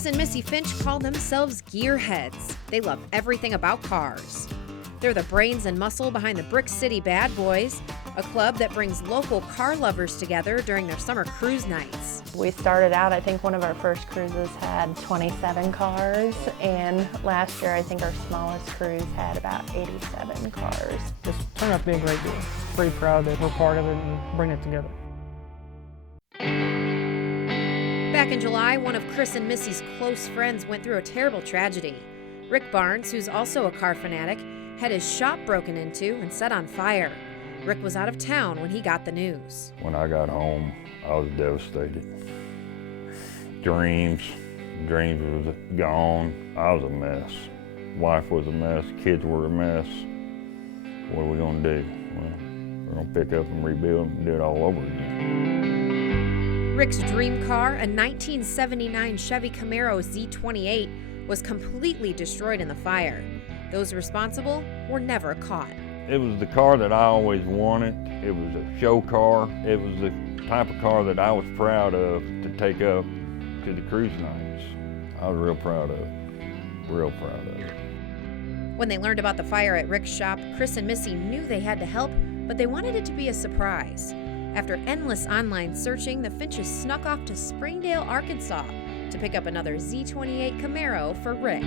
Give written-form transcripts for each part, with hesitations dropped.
Chris and Missy Finch call themselves gearheads. They love everything about cars. They're the brains and muscle behind the Brick City Bad Boys, a club that brings local car lovers together during their summer cruise nights. We started out, I think one of our first cruises had 27 cars, and last year I think our smallest cruise had about 87 cars. It's turned out to be a great deal. Pretty proud that we're part of it and bring it together. Back in July, one of Chris and Missy's close friends went through a terrible tragedy. Rick Barnes, who's also a car fanatic, had his shop broken into and set on fire. Rick was out of town when he got the news. When I got home, I was devastated. Dreams was gone. I was a mess. Wife was a mess, kids were a mess. What are we gonna do? Well, we're gonna pick up and rebuild and do it all over again. Rick's dream car, a 1979 Chevy Camaro Z28, was completely destroyed in the fire. Those responsible were never caught. It was the car that I always wanted. It was a show car. It was the type of car that I was proud of to take up to the cruise nights. I was real proud of it, real proud of it. When they learned about the fire at Rick's shop, Chris and Missy knew they had to help, but they wanted it to be a surprise. After endless online searching, the Finches snuck off to Springdale, Arkansas to pick up another Z28 Camaro for Rick.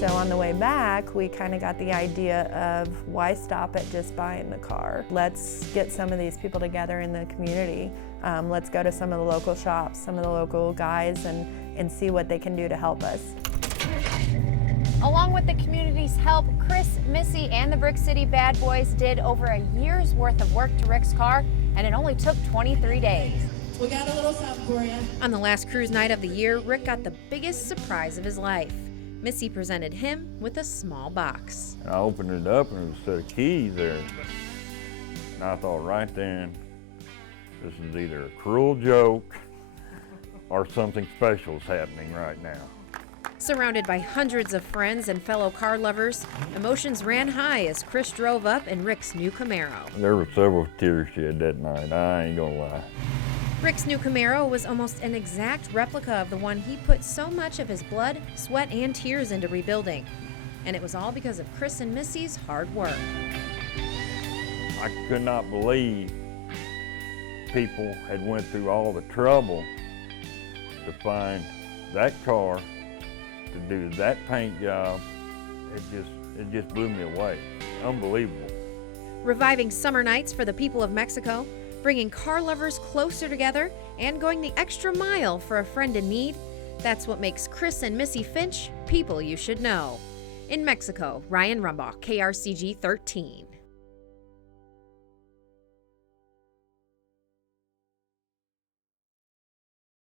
So on the way back, we kind of got the idea of why stop at just buying the car? Let's get some of these people together in the community. Let's go to some of the local shops, some of the local guys, and see what they can do to help us. Along with the community's help, Chris, Missy, and the Brick City Bad Boys did over a year's worth of work to Rick's car, and it only took 23 days. We got a little something for you. On the last cruise night of the year, Rick got the biggest surprise of his life. Missy presented him with a small box. And I opened it up and there was a set of keys there. And I thought right then, this is either a cruel joke or something special is happening right now. Surrounded by hundreds of friends and fellow car lovers, emotions ran high as Chris drove up in Rick's new Camaro. There were several tears shed that night, I ain't gonna lie. Rick's new Camaro was almost an exact replica of the one he put so much of his blood, sweat, and tears into rebuilding. And it was all because of Chris and Missy's hard work. I could not believe people had went through all the trouble to find that car, to do that paint job. It just blew me away. Unbelievable. Reviving summer nights for the people of Mexico, bringing car lovers closer together, and going the extra mile for a friend in need, that's what makes Chris and Missy Finch people you should know. In Mexico, Ryan Rumbaugh, KRCG 13.